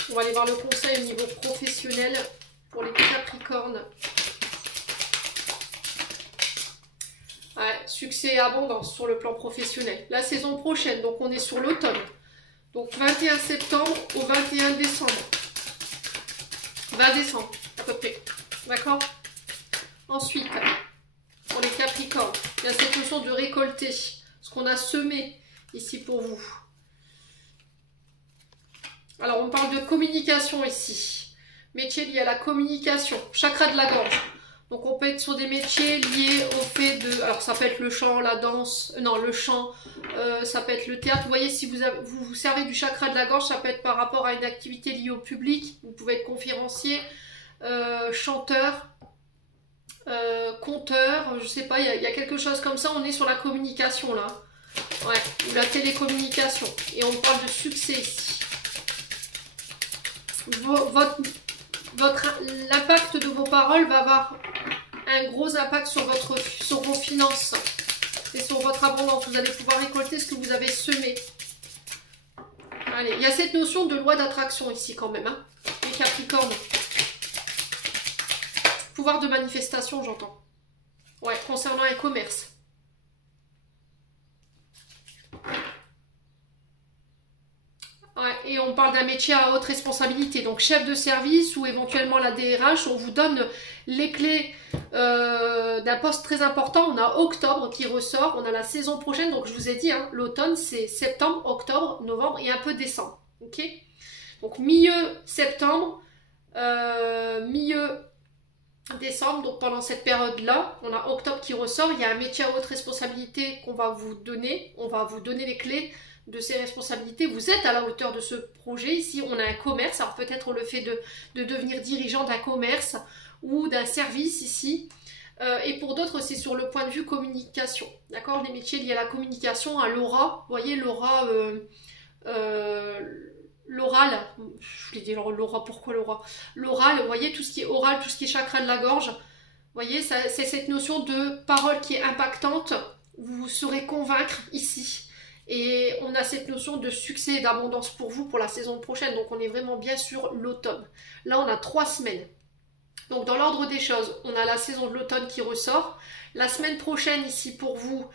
On va aller voir le conseil au niveau professionnel pour les Capricornes. Ouais, succès et abondance sur le plan professionnel. La saison prochaine, donc on est sur l'automne. Donc 21 septembre au 21 décembre. 20 décembre à peu près. D'accord? Ensuite, pour les Capricornes, il y a cette notion de récolter. Ce qu'on a semé ici pour vous. Alors on parle de communication ici. Métier lié à la communication. Chakra de la gorge. Donc on peut être sur des métiers liés au fait de... Alors ça peut être le chant, la danse... Non, le chant, ça peut être le théâtre. Vous voyez, si vous vous servez du chakra de la gorge, ça peut être par rapport à une activité liée au public. Vous pouvez être conférencier, chanteur, conteur, je sais pas, il y a quelque chose comme ça. On est sur la communication là. Ouais, ou la télécommunication. Et on parle de succès ici. L'impact de vos paroles va avoir un gros impact sur vos finances et sur votre abondance. Vous allez pouvoir récolter ce que vous avez semé. Allez, il y a cette notion de loi d'attraction ici quand même, hein, les Capricornes. Pouvoir de manifestation, j'entends. Ouais, concernant un commerce. Ouais, et on parle d'un métier à haute responsabilité, donc chef de service ou éventuellement la DRH, on vous donne les clés d'un poste très important. On a octobre qui ressort, on a la saison prochaine, donc je vous ai dit, hein, l'automne c'est septembre, octobre, novembre et un peu décembre. Ok, donc milieu septembre, milieu décembre, donc pendant cette période-là, on a octobre qui ressort, il y a un métier à haute responsabilité qu'on va vous donner, on va vous donner les clés de ces responsabilités. Vous êtes à la hauteur de ce projet. Ici, on a un commerce, alors peut-être le fait de devenir dirigeant d'un commerce ou d'un service ici. Et pour d'autres, c'est sur le point de vue communication. D'accord, les métiers liés à la communication, à l'aura. Vous voyez, l'aura... l'oral, je voulais dire l'aura, pourquoi l'aura? L'oral, vous voyez, tout ce qui est oral, tout ce qui est chakra de la gorge, vous voyez, c'est cette notion de parole qui est impactante, vous saurez convaincre ici. Et on a cette notion de succès et d'abondance pour vous pour la saison prochaine, donc on est vraiment bien sur l'automne. Là, on a 3 semaines. Donc dans l'ordre des choses, on a la saison de l'automne qui ressort. La semaine prochaine, ici pour vous,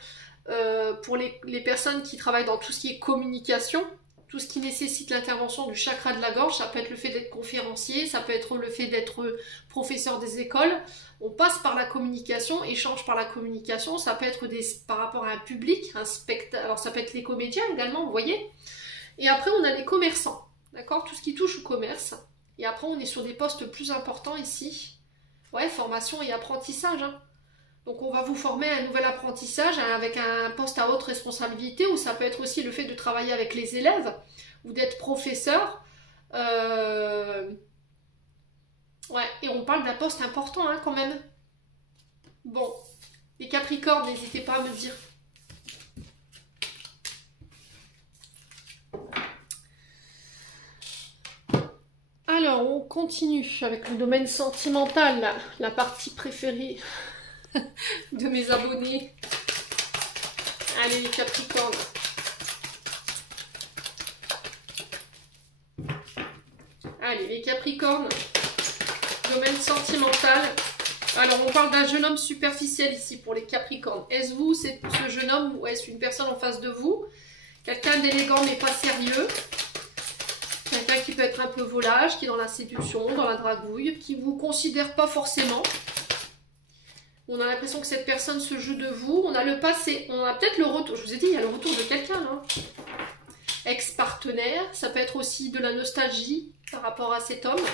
pour les personnes qui travaillent dans tout ce qui est communication, tout ce qui nécessite l'intervention du chakra de la gorge, ça peut être le fait d'être conférencier, ça peut être le fait d'être professeur des écoles. On passe par la communication, échange par la communication, ça peut être par rapport à un public, un spectacle, alors ça peut être les comédiens également, vous voyez. Et après on a les commerçants, d'accord, tout ce qui touche au commerce. Et après on est sur des postes plus importants ici. Ouais, formation et apprentissage, hein. Donc on va vous former à un nouvel apprentissage avec un poste à haute responsabilité, ou ça peut être aussi le fait de travailler avec les élèves ou d'être professeur. Ouais, et on parle d'un poste important, hein, quand même. Bon, les Capricornes, n'hésitez pas à me dire. Alors, on continue avec le domaine sentimental, la partie préférée de mes abonnés. Allez les Capricornes. Allez les Capricornes. Domaine sentimental. Alors on parle d'un jeune homme superficiel ici pour les Capricornes. Est-ce vous, c'est ce jeune homme, ou est-ce une personne en face de vous? Quelqu'un d'élégant mais pas sérieux. Quelqu'un qui peut être un peu volage, qui est dans la séduction, dans la dragouille, qui ne vous considère pas forcément. On a l'impression que cette personne se joue de vous. On a le passé. On a peut-être le retour. Je vous ai dit, il y a le retour de quelqu'un, là. Ex-partenaire. Ça peut être aussi de la nostalgie par rapport à cet homme.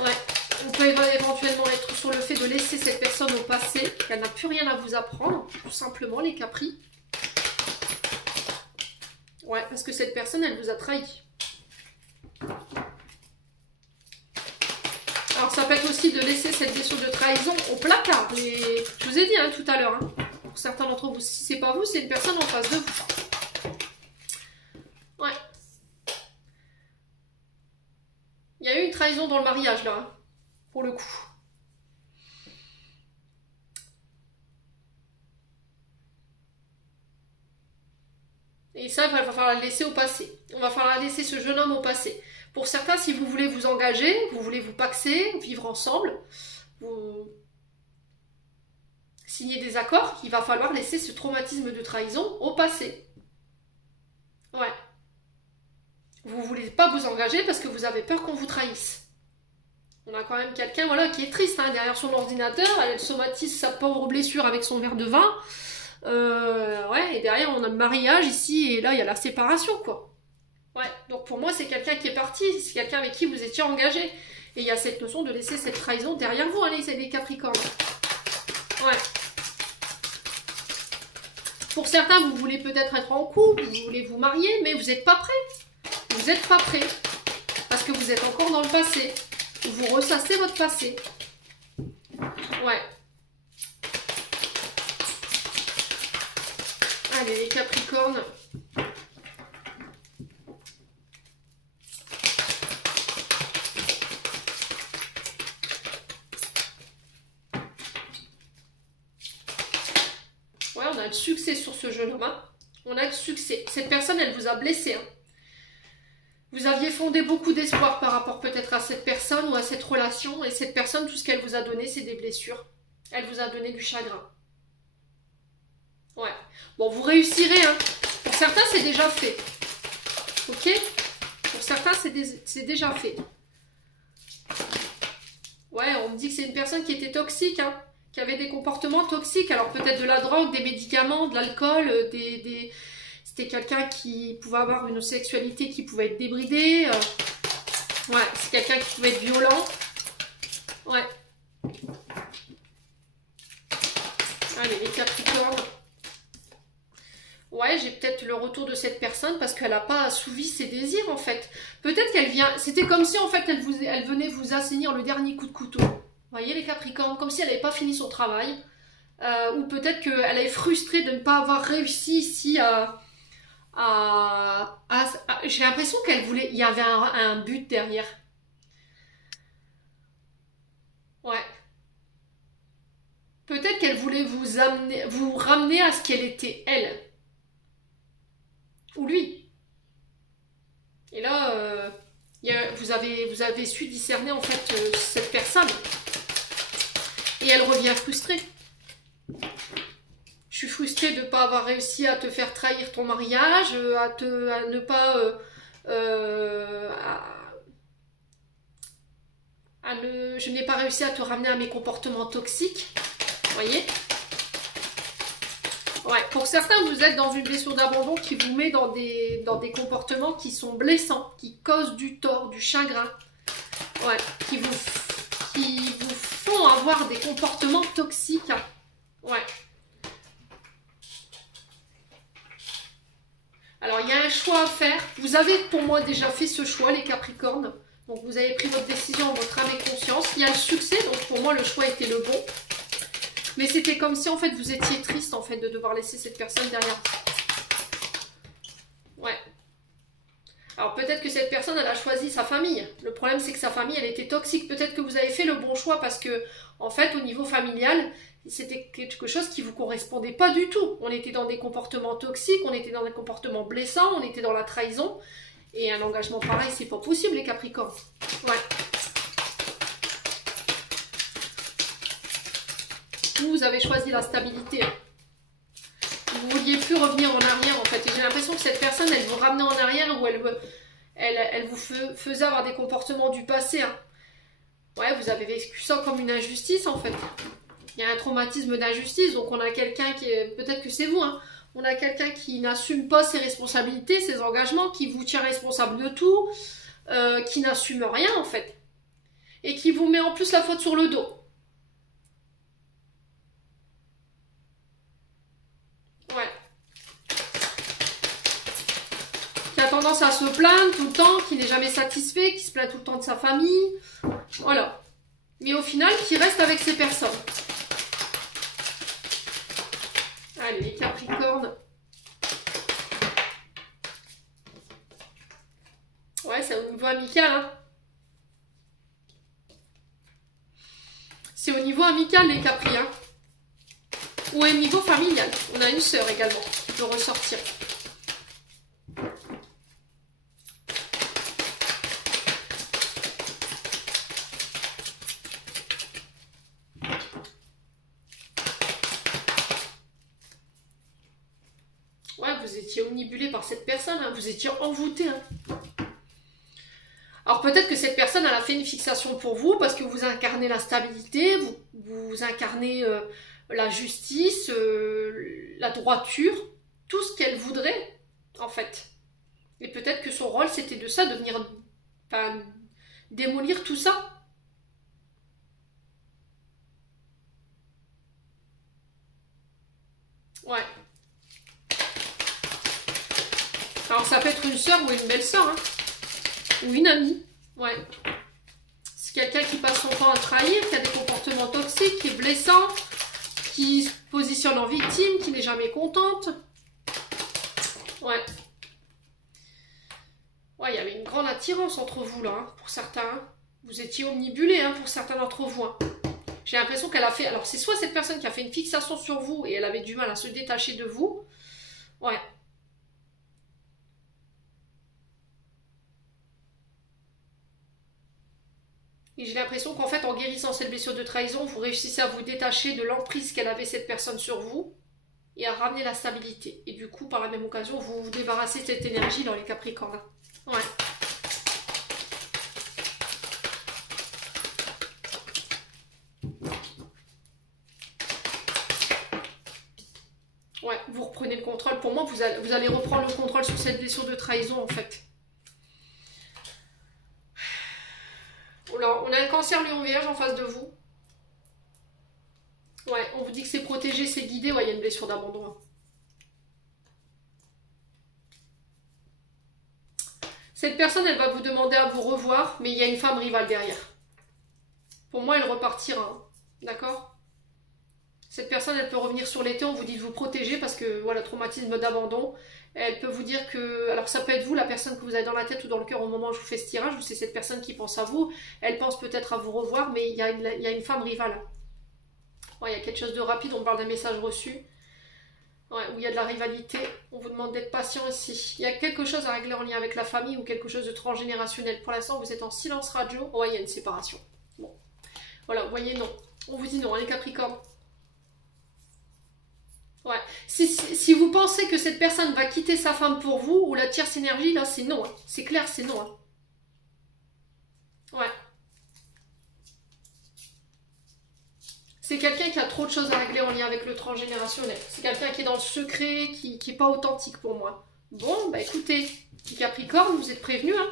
Ouais. On peut éventuellement être sur le fait de laisser cette personne au passé. Elle n'a plus rien à vous apprendre. Tout simplement, les Capris. Ouais, parce que cette personne, elle vous a trahi. Alors ça peut être aussi de laisser cette blessure de trahison au placard. Mais je vous ai dit, hein, tout à l'heure, hein, pour certains d'entre vous, si c'est pas vous, c'est une personne en face de vous. Ouais. Il y a eu une trahison dans le mariage là, hein, pour le coup. Et ça, il va falloir la laisser au passé. On va falloir laisser ce jeune homme au passé. Pour certains, si vous voulez vous engager, vous voulez vous paxer, vivre ensemble, vous signer des accords, il va falloir laisser ce traumatisme de trahison au passé. Ouais. Vous ne voulez pas vous engager parce que vous avez peur qu'on vous trahisse. On a quand même quelqu'un, voilà, qui est triste, hein, derrière son ordinateur, elle somatise sa pauvre blessure avec son verre de vin. Ouais, et derrière on a le mariage ici, et là il y a la séparation, quoi. Ouais, donc pour moi c'est quelqu'un qui est parti, c'est quelqu'un avec qui vous étiez engagé. Et il y a cette notion de laisser cette trahison derrière vous, hein, les Capricornes. Ouais. Pour certains, vous voulez peut-être être en couple, vous voulez vous marier, mais vous n'êtes pas prêt. Vous n'êtes pas prêt. Parce que vous êtes encore dans le passé. Vous ressassez votre passé. Ouais. Allez, les Capricornes. Ouais, on a le succès sur ce jeune homme. Hein. On a le succès. Cette personne, elle vous a blessé. Hein. Vous aviez fondé beaucoup d'espoir par rapport peut-être à cette personne ou à cette relation. Et cette personne, tout ce qu'elle vous a donné, c'est des blessures. Elle vous a donné du chagrin. Ouais. Bon, vous réussirez. Hein. Pour certains, c'est déjà fait. Ok? Pour certains, c'est déjà fait. Ouais, on me dit que c'est une personne qui était toxique, hein, qui avait des comportements toxiques. Alors peut-être de la drogue, des médicaments, de l'alcool, c'était quelqu'un qui pouvait avoir une sexualité qui pouvait être débridée. Ouais, c'est quelqu'un qui pouvait être violent. Ouais. Allez, les Capricornes. Ouais, j'ai peut-être le retour de cette personne parce qu'elle n'a pas assouvi ses désirs en fait. Peut-être qu'elle vient... C'était comme si en fait elle venait vous assainir le dernier coup de couteau. Vous voyez les Capricornes, comme si elle n'avait pas fini son travail. Ou peut-être qu'elle est frustrée de ne pas avoir réussi ici j'ai l'impression qu'elle voulait... Il y avait un but derrière. Ouais. Peut-être qu'elle voulait vous ramener à ce qu'elle était elle. Ou lui. Et là, vous avez su discerner en fait cette personne. Et elle revient frustrée. Je suis frustrée de ne pas avoir réussi à te faire trahir ton mariage, à ne pas... je n'ai pas réussi à te ramener à mes comportements toxiques. Vous voyez? Ouais, pour certains, vous êtes dans une blessure d'abandon qui vous met dans des comportements qui sont blessants, qui causent du tort, du chagrin. Ouais, qui vous font avoir des comportements toxiques. Ouais. Alors, il y a un choix à faire. Vous avez, pour moi, déjà fait ce choix, les Capricornes. Donc, vous avez pris votre décision en votre âme et conscience. Il y a le succès, donc pour moi, le choix était le bon. Mais c'était comme si, en fait, vous étiez triste, en fait, de devoir laisser cette personne derrière vous. Ouais. Alors, peut-être que cette personne, elle a choisi sa famille. Le problème, c'est que sa famille, elle était toxique. Peut-être que vous avez fait le bon choix parce que, en fait, au niveau familial, c'était quelque chose qui ne vous correspondait pas du tout. On était dans des comportements toxiques, on était dans des comportements blessants, on était dans la trahison. Et un engagement pareil, c'est pas possible, les Capricornes. Ouais. Vous avez choisi la stabilité. Vous ne vouliez plus revenir en arrière, en fait. Et j'ai l'impression que cette personne, elle vous ramenait en arrière ou elle vous faisait avoir des comportements du passé. Hein. Ouais, vous avez vécu ça comme une injustice, en fait. Il y a un traumatisme d'injustice, donc on a quelqu'un qui est... Peut-être que c'est vous, hein. On a quelqu'un qui n'assume pas ses responsabilités, ses engagements, qui vous tient responsable de tout, qui n'assume rien, en fait. Et qui vous met en plus la faute sur le dos. Ouais. Qui a tendance à se plaindre tout le temps, qui n'est jamais satisfait, qui se plaint tout le temps de sa famille. Voilà. Mais au final, qui reste avec ces personnes. Allez, les Capricornes. Ouais, c'est au niveau amical. Hein. C'est au niveau amical, les Capri. Hein. Ou au niveau familial. On a une sœur également qui peut ressortir. Ouais, vous étiez omnibulé par cette personne. Hein. Vous étiez envoûté. Hein. Alors peut-être que cette personne, elle a fait une fixation pour vous parce que vous incarnez la stabilité, vous incarnez... la justice, la droiture, tout ce qu'elle voudrait, en fait. Et peut-être que son rôle, c'était de ça, de venir démolir tout ça. Ouais. Alors, ça peut être une sœur ou une belle-sœur, hein. Ou une amie. Ouais. C'est quelqu'un qui passe son temps à trahir, qui a des comportements toxiques, qui est blessant, qui se positionne en victime, qui n'est jamais contente. Ouais. Ouais, il y avait une grande attirance entre vous, là, hein, pour certains. Hein. Vous étiez omnibulés, hein, pour certains d'entre vous. Hein. J'ai l'impression qu'elle a fait... Alors, c'est soit cette personne qui a fait une fixation sur vous et elle avait du mal à se détacher de vous. Ouais. Et j'ai l'impression qu'en fait, en guérissant cette blessure de trahison, vous réussissez à vous détacher de l'emprise qu'elle avait cette personne sur vous et à ramener la stabilité. Et du coup, par la même occasion, vous vous débarrassez de cette énergie dans les Capricornes. Ouais. Ouais, vous reprenez le contrôle. Pour moi, vous allez reprendre le contrôle sur cette blessure de trahison, en fait. Alors, on a un cancer lion vierge en face de vous. Ouais, on vous dit que c'est protégé, c'est guidé. Ouais, il y a une blessure d'abandon. Cette personne, elle va vous demander à vous revoir, mais il y a une femme rivale derrière. Pour moi, elle repartira. D'accord ? Cette personne, elle peut revenir sur l'été, on vous dit de vous protéger parce que, voilà, traumatisme d'abandon. Elle peut vous dire que, alors ça peut être vous, la personne que vous avez dans la tête ou dans le cœur au moment où je vous fais ce tirage, ou c'est cette personne qui pense à vous. Elle pense peut-être à vous revoir, mais il y a une femme rivale. Ouais, il y a quelque chose de rapide, on parle d'un message reçu. Ouais, où il y a de la rivalité. On vous demande d'être patient ici. Il y a quelque chose à régler en lien avec la famille ou quelque chose de transgénérationnel. Pour l'instant, vous êtes en silence radio. Ouais, il y a une séparation. Bon. Voilà, vous voyez, non. On vous dit non, hein, les Capricornes. Ouais. Si vous pensez que cette personne va quitter sa femme pour vous, ou la tierce énergie, là, c'est non. Hein. C'est clair, c'est non. Hein. Ouais. C'est quelqu'un qui a trop de choses à régler en lien avec le transgénérationnel. C'est quelqu'un qui est dans le secret, qui n'est pas authentique pour moi. Bon, bah écoutez, les Capricornes, vous êtes prévenus, hein.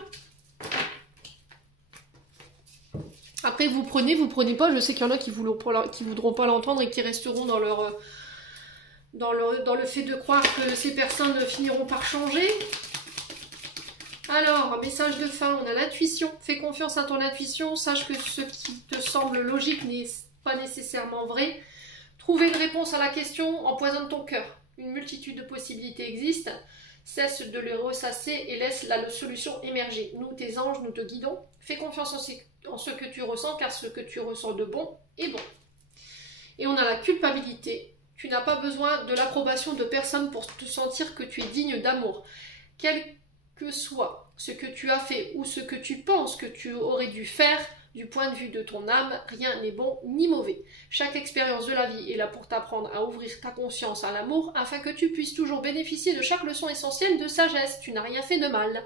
Après, vous prenez pas. Je sais qu'il y en a qui voudront pas l'entendre et qui resteront dans le fait de croire que ces personnes finiront par changer. Alors, un message de fin, on a l'intuition. Fais confiance à ton intuition. Sache que ce qui te semble logique n'est pas nécessairement vrai. Trouver une réponse à la question empoisonne ton cœur. Une multitude de possibilités existent. Cesse de les ressasser et laisse la solution émerger. Nous, tes anges, nous te guidons. Fais confiance en ce que tu ressens, car ce que tu ressens de bon est bon. Et on a la culpabilité. Tu n'as pas besoin de l'approbation de personne pour te sentir que tu es digne d'amour. Quel que soit ce que tu as fait ou ce que tu penses que tu aurais dû faire, du point de vue de ton âme, rien n'est bon ni mauvais. Chaque expérience de la vie est là pour t'apprendre à ouvrir ta conscience à l'amour afin que tu puisses toujours bénéficier de chaque leçon essentielle de sagesse. Tu n'as rien fait de mal.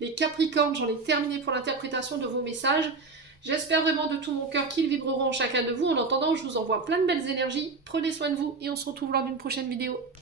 Les Capricornes, j'en ai terminé pour l'interprétation de vos messages. J'espère vraiment de tout mon cœur qu'ils vibreront en chacun de vous. En attendant, je vous envoie plein de belles énergies. Prenez soin de vous et on se retrouve lors d'une prochaine vidéo.